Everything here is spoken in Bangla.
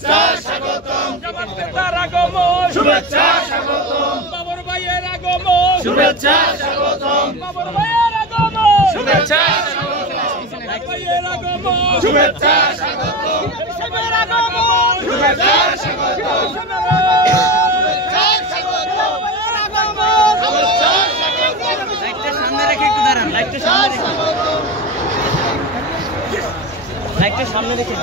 শুভেচ্ছা স্বাগতম জামাত নেতার আগমন শুভেচ্ছা স্বাগতম বাবর ভাইয়ের আগমন শুভেচ্ছা স্বাগতম বাবর ভাইয়ের আগমন শুভেচ্ছা ভাইয়ের আগমন শুভেচ্ছা স্বাগতম সাহেবের আগমন শুভেচ্ছা স্বাগতম লাইটটা সামনে রেখে একটু দাঁড়ান লাইটটা সামনে রেখে মাইকের সামনে তুমি